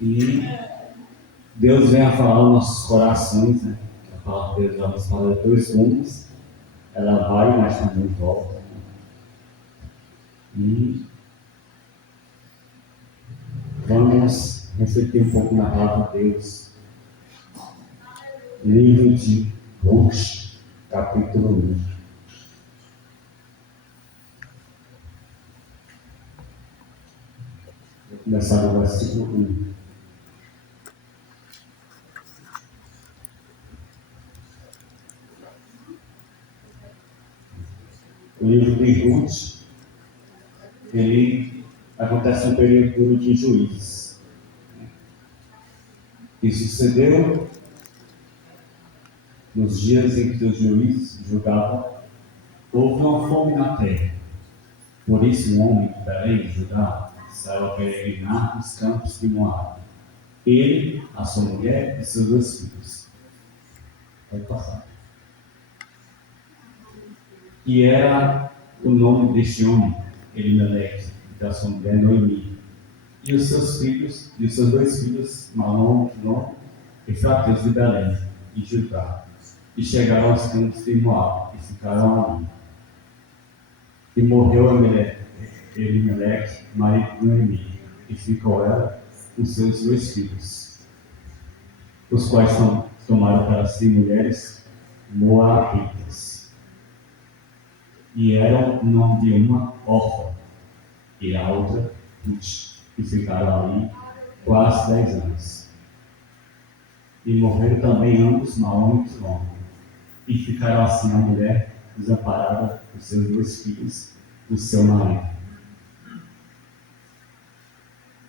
E Deus vem a falar aos nossos corações, né? A palavra de Deus nos fala de dois rumos. Ela vai, mas também volta. Né? E vamos refletir um pouco na palavra de Deus. Livro de Ruth, capítulo 1. Vou começar no versículo 1. O livro de Ruth, ele acontece no período de Juízes. E sucedeu nos dias em que os juízes julgavam, houve uma fome na terra. Por isso um homem de Belém, de Judá, saiu a peregrinar nos campos de Moabe. Ele, a sua mulher e seus 2 filhos. Pode passar. E era o nome deste homem, Elimeleque, e da sua mulher Noemi. E os seus filhos, e os seus 2 filhos, Malom, Efrateus de Belém e Judá. E chegaram aos campos de Moabe e ficaram ali. E morreu Elimeleque, marido de Noemi, e ficou ela com seus 2 filhos, os quais tomaram para si mulheres moabitas. E eram o nome de uma Orfa e a outra Ruth, e ficaram ali quase 10 anos. E morreram também ambos, Naomi e Clom, e ficaram assim a mulher desamparada dos seus 2 filhos, do seu marido.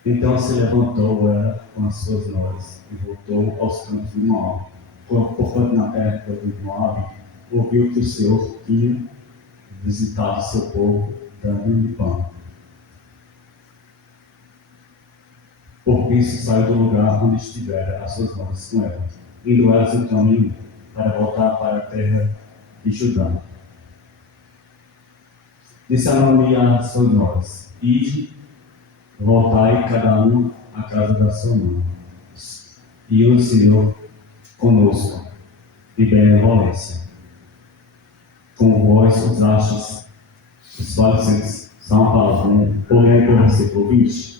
Então se levantou ela com as suas noras e voltou aos campos de Moabe. Porquanto na terra de Moabe ouviu que o Senhor tinha visitado seu povo, dando-lhe pão. Por isso saiu do lugar onde estiveram as suas noras com ela, indo elas em caminho para voltar para a terra de Judá. Disse a Noemi às suas noras: Ide, voltai cada um à casa da sua mãe, e o Senhor conosco, de benevolência. Como vós usastes os fariseus, são a palavra, porém por versículo 20.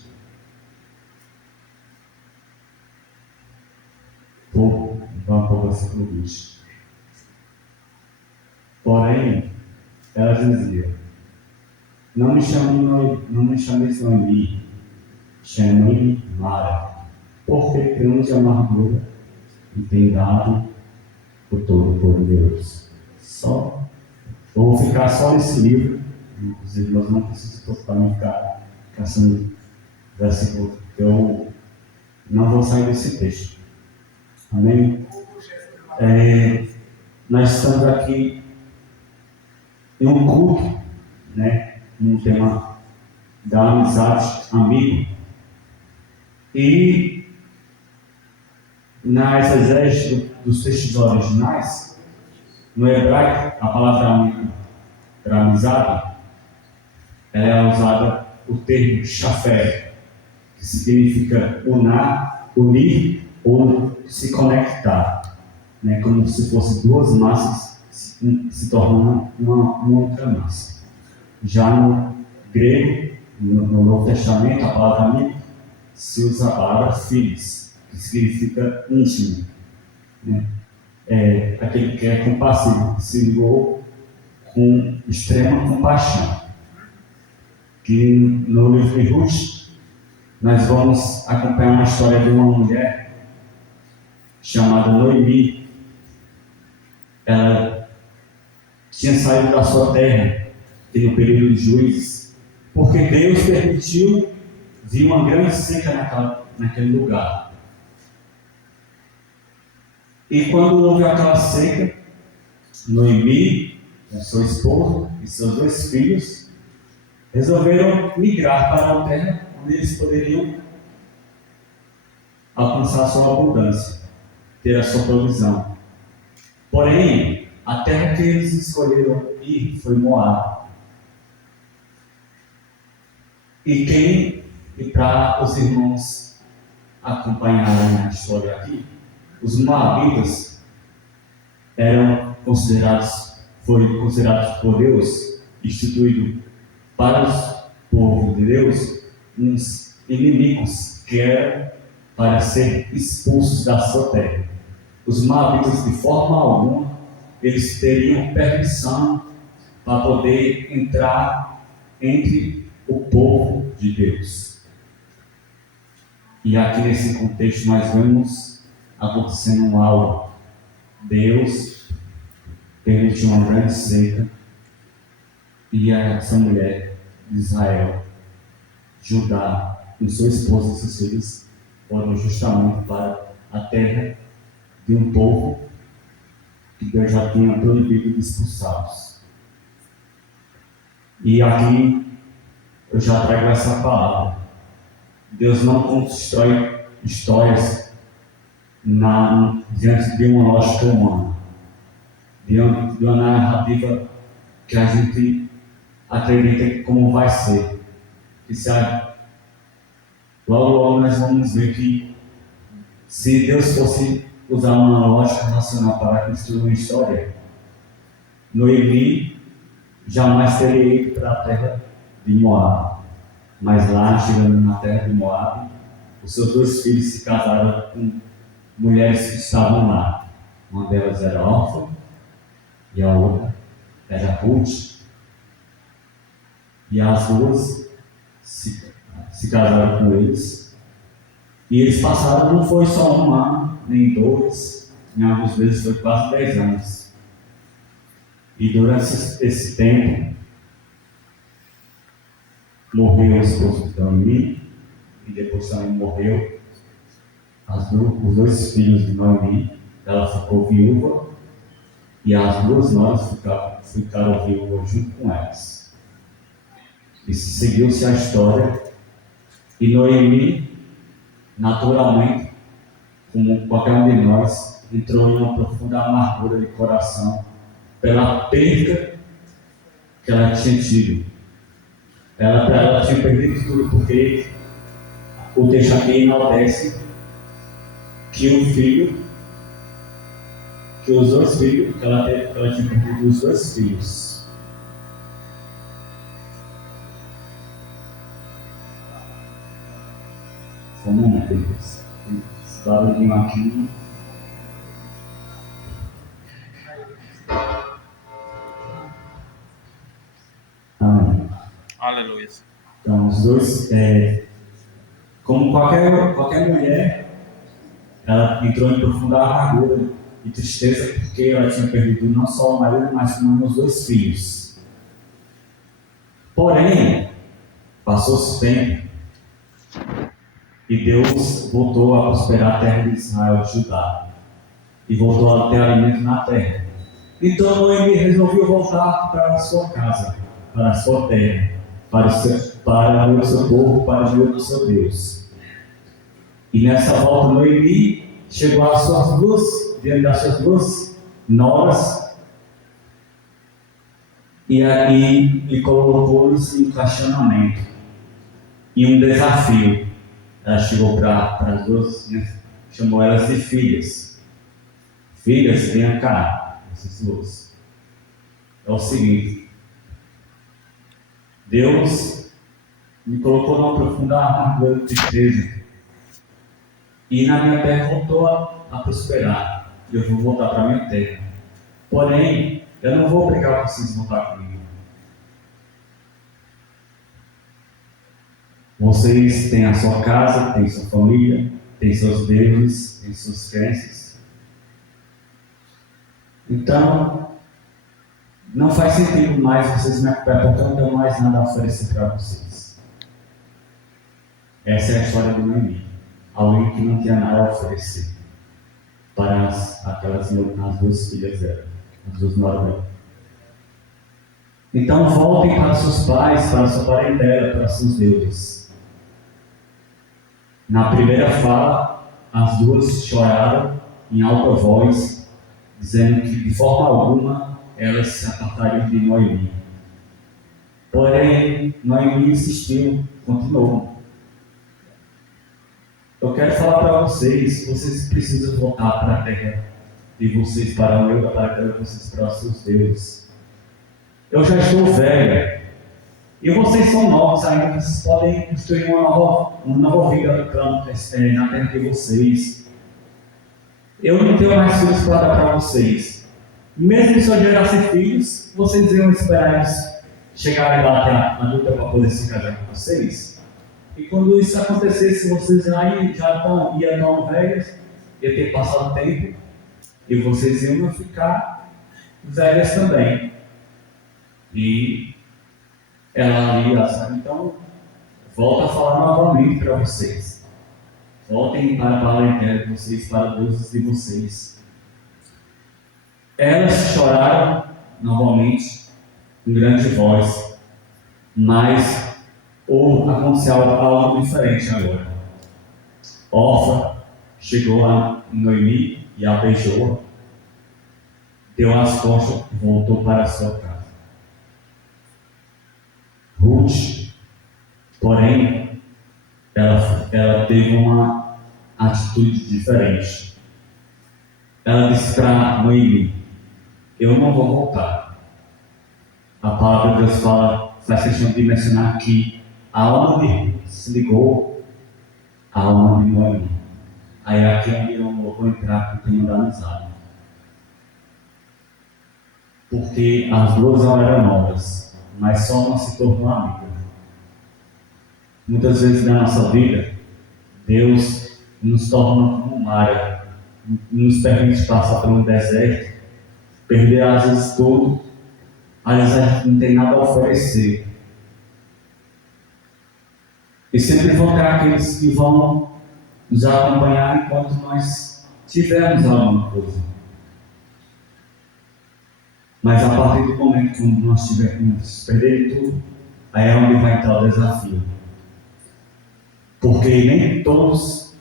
Vamos para o versículo 20. Porém, ela dizia: Não me chameis Noemi, chame-me Mara, porque grande amargura e tem dado o Todo-Poderoso. Vou ficar só nesse livro, inclusive nós não precisamos também ficar caçando versículo, porque eu não vou sair desse texto. Amém? Nós estamos aqui em um culto, né? Um tema da amizade, amigo. E na exegese dos textos originais, no hebraico, a palavra amigo para amizade, ela é usada o termo shafé, que significa unir ou se conectar, né? Como se fossem 2 massas se tornando uma única massa. Já no grego, no Novo Testamento, a palavra amigo se usa a palavra filis, que significa íntimo, né? Aquele que é compassivo, que se ligou com extrema compaixão. Que no livro de Ruth, nós vamos acompanhar uma história de uma mulher chamada Noemi. Ela tinha saído da sua terra no período de Juízes, porque Deus permitiu vir uma grande seca naquele lugar. E quando houve aquela seca, Noemi, seu esposo e seus 2 filhos resolveram migrar para uma terra onde eles poderiam alcançar a sua abundância, ter a sua provisão. Porém, a terra que eles escolheram ir foi Moabe. E para os irmãos acompanharem a história aqui, os Moabitas foram considerados por Deus, instituído para o povo de Deus, uns inimigos que eram para ser expulsos da sua terra. Os Moabitas, de forma alguma, eles teriam permissão para poder entrar entre o povo de Deus. E aqui nesse contexto nós vemos acontecendo algo. Deus permitiu uma grande seca e essa mulher de Israel, Judá, com sua esposa e seus filhos, foram justamente para a terra de um povo que Deus já tinha proibido de expulsá-los. E aqui eu já trago essa palavra. Deus não constrói histórias diante de uma lógica humana, diante de uma narrativa que a gente acredita como vai ser. Logo nós vamos ver que se Deus fosse usar uma lógica racional para construir uma história, Noemi jamais teria ido para a terra de Moab. Mas lá, chegando na terra de Moab, os seus dois filhos se casaram com mulheres que estavam lá. Uma delas era Orfa e a outra era Ruth. E as duas se casaram com eles. E eles passaram, não foi só um ano, nem dois, em algumas vezes foi quase 10 anos. E durante esse tempo, morreu o esposo de Noemi, e depois também morreu os dois filhos de Noemi. Ela ficou viúva, e as duas noras ficaram viúvas junto com elas. E seguiu-se a história, e Noemi, naturalmente, como qualquer um de nós, entrou em uma profunda amargura de coração pela perda que ela tinha tido. Ela tinha perdido tudo, porque o texto aqui enaltece que os dois filhos, que ela tinha perdido os dois filhos. Só um momento, Deus. Esse barulhinho aqui. Amém. Aleluia. Então, os dois, como qualquer mulher, ela entrou em profunda amargura e tristeza porque ela tinha perdido não só o marido, mas também os dois filhos. Porém, passou-se tempo e Deus voltou a prosperar a terra de Israel, de Judá, e voltou a ter alimento na terra. Então Noemi resolveu voltar para a sua casa, para a sua terra, para o seu povo, para o seu Deus. E nessa volta Noemi chegou diante das suas duas noras, e aí colocou-lhes um questionamento e um desafio. Ela chegou para as duas, chamou elas de filhas. Filhas, venham cá, essas duas. É o seguinte: Deus me colocou numa profunda amargura de tristeza, e na minha terra voltou a prosperar. Eu vou voltar para a minha terra. Porém, eu não vou obrigar vocês a voltar comigo. Vocês têm a sua casa, têm sua família, têm seus deuses, têm suas crenças. Então, não faz sentido mais vocês me acompanharem, porque eu não tenho mais nada a oferecer para vocês. Essa é a história de Noemi. Alguém que não tinha nada a oferecer para as duas filhas dela, as duas noras dela. Então voltem para seus pais, para sua parentela, para seus deuses. Na primeira fala, as duas choraram em alta voz, dizendo que de forma alguma elas se apartariam de Noemi. Porém, Noemi insistiu, continuou. Eu quero falar para vocês, vocês precisam voltar para a terra de vocês, para a terra de vocês, para os seus deuses. Eu já estou velha, e vocês são novos ainda, vocês podem construir uma nova vida na terra de vocês. Eu não tenho mais filhos para dar para vocês. Mesmo se eu gerasse filhos, vocês iam esperar eles chegarem lá até a adulta para poder se casar com vocês. E quando isso acontecesse, vocês aí iam tão velhos, ia ter passado tempo, e vocês iam ficar velhas também. E ela ia, sabe? Então, volto a falar novamente para vocês. Voltem para a palavra interna de vocês, para Deus de vocês. Elas choraram novamente, com grande voz, mas aconteceu algo diferente agora. Orfa chegou a Noemi e a beijou, deu as costas e voltou para a sua casa. Ruth, porém, ela teve uma atitude diferente. Ela disse para Noemi: eu não vou voltar. A palavra de Deus faz questão de mencionar que a alma de Ruth se ligou à alma de Noemi. Aí aqui é onde eu vou entrar com o tema da amizade. Porque as duas não eram novas, mas só uma se tornou amiga. Muitas vezes na nossa vida, Deus nos torna como um mar, nos permite passar por um deserto, perder às vezes tudo, às vezes a gente não tem nada a oferecer. E sempre vão ter aqueles que vão nos acompanhar enquanto nós tivermos alguma coisa. Mas a partir do momento que nós tivermos perder tudo, aí é onde vai entrar o desafio. Porque nem todos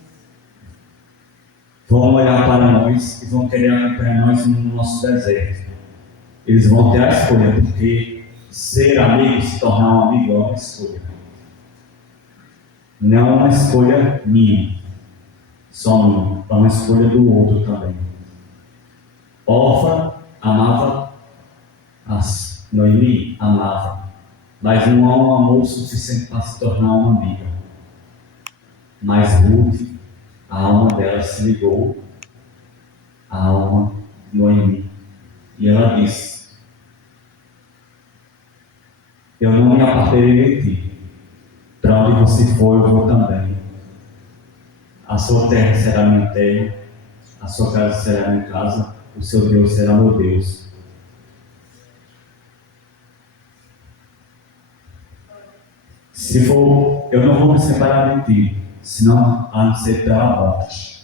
vão olhar para nós e vão querer acompanhar nós no nosso deserto. Eles vão ter a escolha, porque ser amigo, se tornar um amigo é uma escolha. Não é uma escolha minha, só minha, é uma escolha do outro também. Orfa amava Noemi amava, mas não há um amor suficiente para se tornar uma amiga. Mas Ruth, a alma dela se ligou à alma de Noemi, e ela disse: eu não me apartarei de ti, para onde você for eu vou também. A sua terra será minha terra, a sua casa será minha casa, o seu Deus será meu Deus. Se for, eu não vou me separar de ti, senão a não ser pela morte.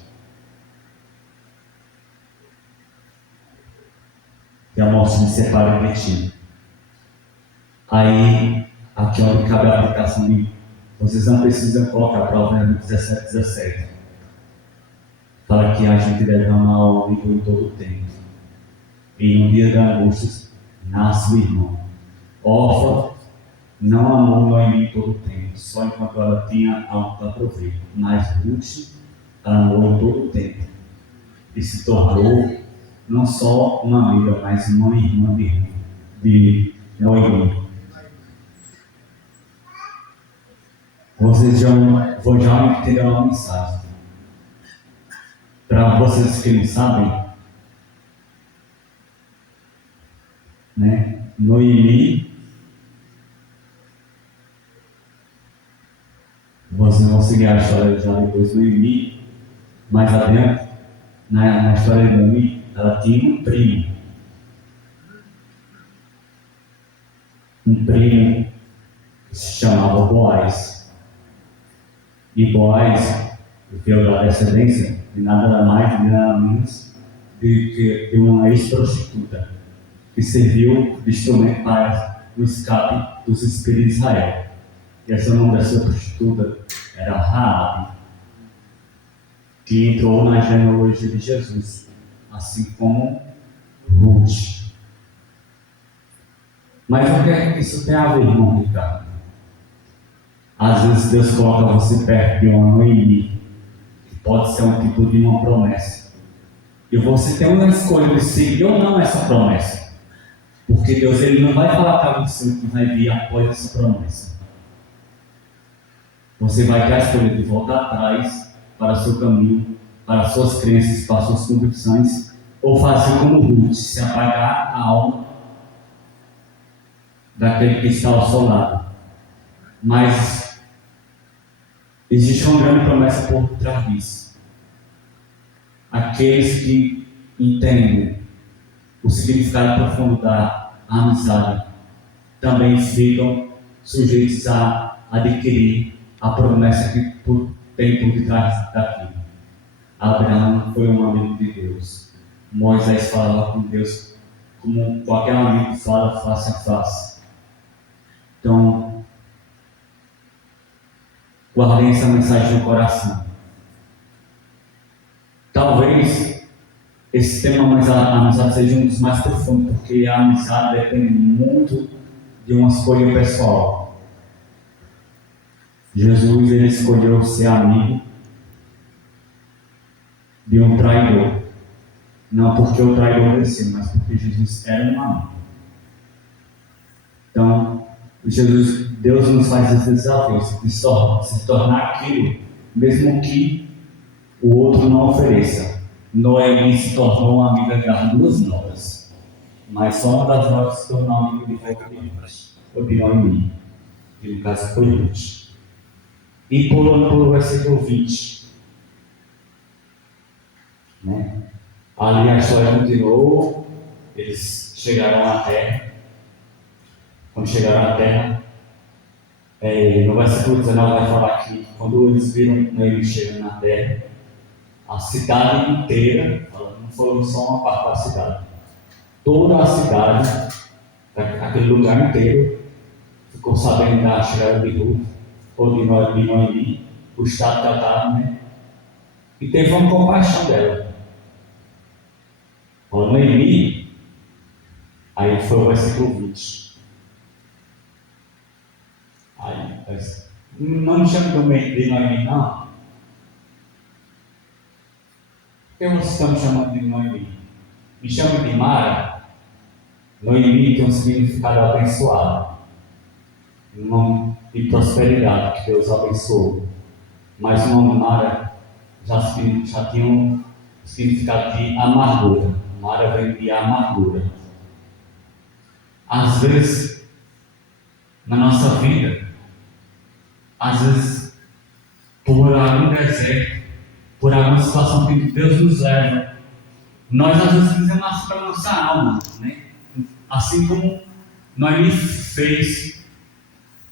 Que a morte me separe de ti. Aí, aqui onde cabe a aplicação de vocês não precisam colocar Provérbios 17:17. Fala que a gente deve amar o amigo em todo o tempo. E no dia da angústia, nasce o irmão. Órfã não amou Noemi em todo o tempo, só enquanto ela tinha algo para prover. Mas Ruth amou em todo o tempo e se tornou não só uma amiga, mas uma irmã de Noemi. Vocês vão já entender uma mensagem. Para vocês que não sabem, né? Noemi, vocês vão seguir a história já depois de Noemi, mais adiante, na história de Noemi, ela tinha um primo que se chamava Boaz. E Boaz veio da descendência de nada mais nem nada menos de uma ex-prostituta que serviu de instrumento para o escape dos espíritos de Israel. E esse nome dessa prostituta era Raabe, que entrou na genealogia de Jesus, assim como Ruth. Mas o que é que isso tem a ver, irmão Ricardo? Às vezes Deus coloca você perto de uma Noemi, pode ser um tipo de uma promessa. E você tem uma escolha de seguir ou não essa promessa. Porque Deus ele não vai falar para você o que vai vir após essa promessa. Você vai ter a escolha de voltar atrás para o seu caminho, para as suas crenças, para as suas convicções, ou fazer como Ruth, se apagar a alma daquele que está ao seu lado. Mas existe uma grande promessa por trás disso. Aqueles que entendem o significado profundo da amizade também ficam sujeitos a adquirir a promessa que tem por detrás daquilo. Abraão foi um amigo de Deus. Moisés falava com Deus como qualquer amigo fala face a face. Então, guardem essa mensagem no coração. Talvez esse tema, a amizade, seja um dos mais profundos, porque a amizade depende muito de uma escolha pessoal. Jesus ele escolheu ser amigo de um traidor. Não porque o traidor mereceu, mas porque Jesus era um amigo. Então, Deus nos faz esse desafio de se tornar aquilo, mesmo que o outro não ofereça. Noemi se tornou uma amiga das duas noras, mas só uma das noras se tornou amiga de Noemi, que no caso foi Ruth. E pulando para o versículo 20, né? Ali a história continuou, eles chegaram à terra. Quando chegaram à terra, no versículo 19 vai falar que quando eles viram Noemi chegando na terra, a cidade inteira, não foi só uma parte da cidade, toda a cidade, aquele lugar inteiro, ficou sabendo da chegada de Ruth, ou de Noemi, o estado que ela estava, né? E teve uma compaixão dela. Noemi, aí foi o versículo 20. Aí, não me chame de Noemi, não. Por que vocês estão me chamando de Noemi? Me chame de Mara. Noemi tem um significado abençoado, um nome de prosperidade que Deus abençoou. Mas o nome Mara já tinha um significado de amargura. Mara vem de amargura. Às vezes, na nossa vida, às vezes, por algum deserto, por alguma situação que Deus nos leva, nós às vezes fizemos assim para a nossa alma, né? Assim como Noemi fez,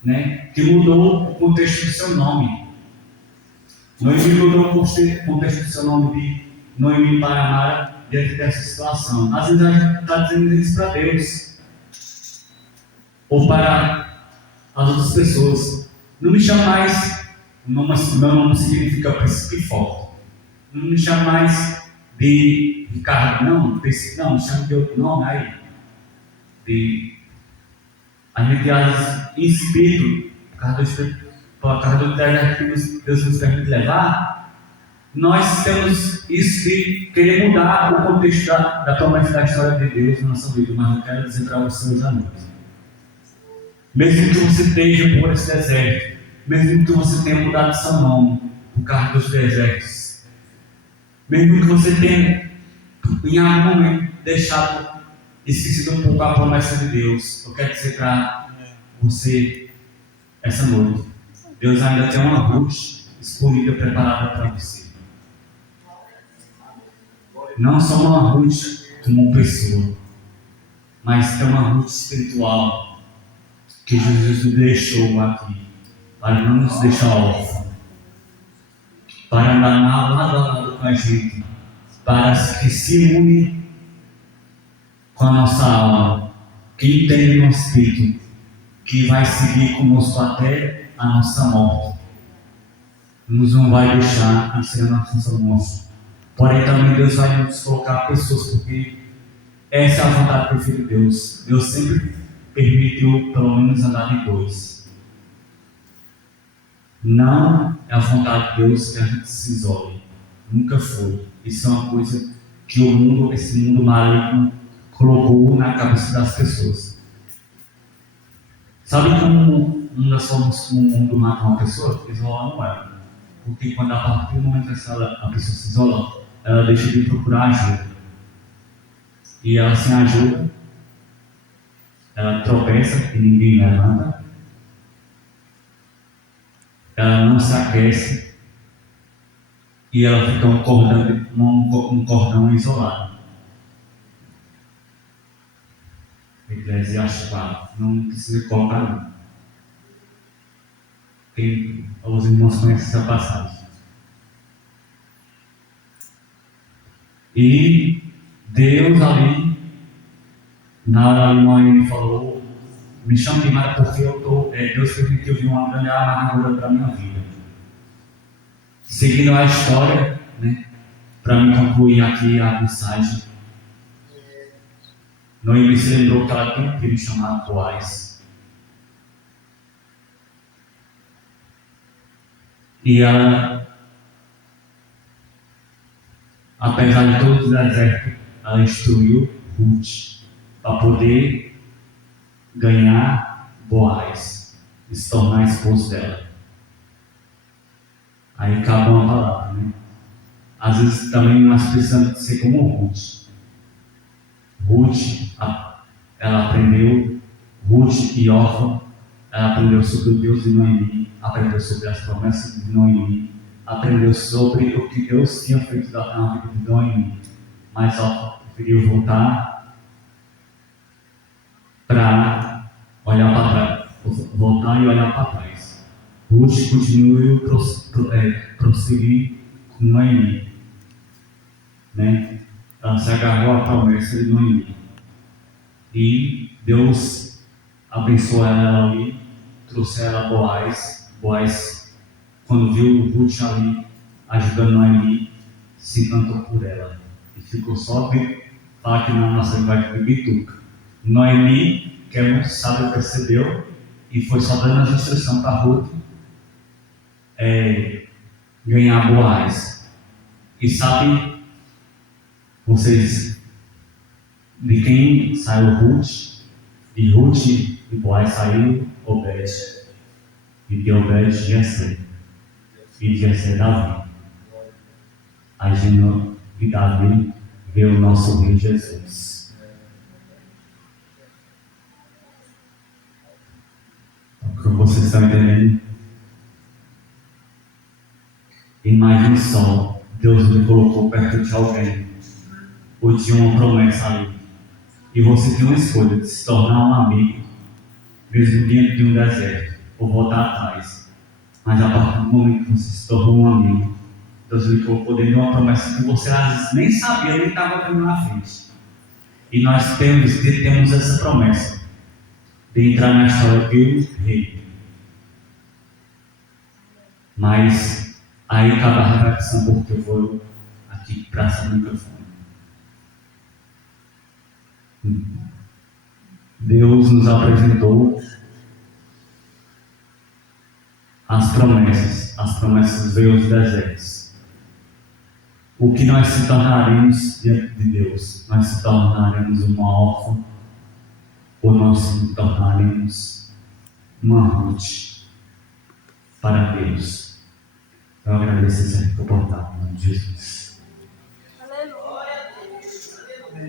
né? Que mudou o contexto do seu nome. Noemi mudou o contexto do seu nome de Noemi para Mara diante dessa situação. Às vezes a gente está dizendo isso para Deus ou para as outras pessoas. Não me chame mais, meu nome significa príncipe forte. Não me chame mais de Ricardo, não me chame de outro nome aí. A gente age em espírito, por causa do deserto que Deus nos permite levar. Nós temos isso de querer mudar o contexto da promessa da história de Deus na nossa vida, mas eu quero dizer para vocês, meus amigos, mesmo que você esteja por esse deserto, mesmo que você tenha mudado seu nome por causa dos desertos, mesmo que você tenha em algum momento deixado esquecido um pouco a promessa de Deus, eu quero dizer para você essa noite, Deus ainda tem uma Ruth disponível, preparada para você. Não só uma Ruth como pessoa, mas tem uma Ruth espiritual que Jesus nos deixou aqui para não nos deixar órfãos, para andar lado a lado com a gente, para que se une com a nossa alma, que entende o Espírito, que vai seguir conosco até a nossa morte, não vai deixar de ser a nossa morte. Porém, também Deus vai nos colocar pessoas, porque essa é a vontade do Filho de Deus. Deus sempre permitiu, pelo menos, andar de dois. Não é a vontade de Deus que a gente se isole. Nunca foi. Isso é uma coisa que o mundo, esse mundo maligno, colocou na cabeça das pessoas. Sabe como nós somos um mundo mata uma pessoa? Isolar não é. Porque quando a partir do momento que a pessoa se isola, ela deixa de procurar ajuda. E ela sem ajuda, ela tropeça e ninguém levanta. Ela não se aquece e ela fica um cordão isolado. Eclesiastes 4, não precisa colocar não. Os irmãos conhecem essa passagem. E Deus ali, na hora Noemi falou, me chama de Mara porque Deus permitiu vir uma grande amargura para a minha vida. Seguindo a história, né, para me concluir aqui a mensagem, Noemi se lembrou que ela tinha um filho chamado Boaz. E ela, apesar de todo o deserto, ela instruiu Ruth para poder ganhar Boaz e se tornar esposo dela. Aí cabe uma palavra, né? Às vezes também nós precisamos ser como Ruth. Ruth, ela aprendeu, Ruth e Orfa, ela aprendeu sobre o Deus de Noemi, aprendeu sobre as promessas de Noemi, aprendeu sobre o que Deus tinha feito na vida de Noemi. Mas Orfa preferiu voltar para olhar para trás, voltar e olhar para trás. Ruth continuou prosseguir com Noemi, né? Ela se agarrou à promessa de Noemi. E Deus abençoou ela ali, trouxe ela a Boaz. Boaz, quando viu Ruth ali ajudando Noemi, se encantou por ela. E ficou só de falar que na nossa linguagem de bituca. Noemi, que é muito sábio, percebeu e foi só dando as instruções para Ruth ganhar Boaz. E sabe, vocês, de quem saiu Ruth? De Ruth e Boaz saiu Obed. E de Obed, Jessé. E de Jessé, Davi. A gente de Davi veio o nosso rei Jesus. O que vocês estão entendendo? Imagine só, Deus lhe colocou perto de alguém, ou tinha uma promessa ali, e você tem uma escolha de se tornar um amigo, mesmo diante de um deserto, ou voltar atrás. Mas a partir do momento que você se tornou um amigo, Deus lhe colocou dentro de uma promessa que você às vezes nem sabia, nem estava vendo na frente. E nós temos essa promessa de entrar na história de um rei. Mas aí cabe a reflexão, porque eu vou aqui para esse microfone. Deus nos apresentou as promessas veio aos desertos. O que nós se tornaremos diante de Deus? Nós se tornaremos uma órfã ou nós se tornaremos uma Ruth para Deus? Eu agradeço essa oportunidade.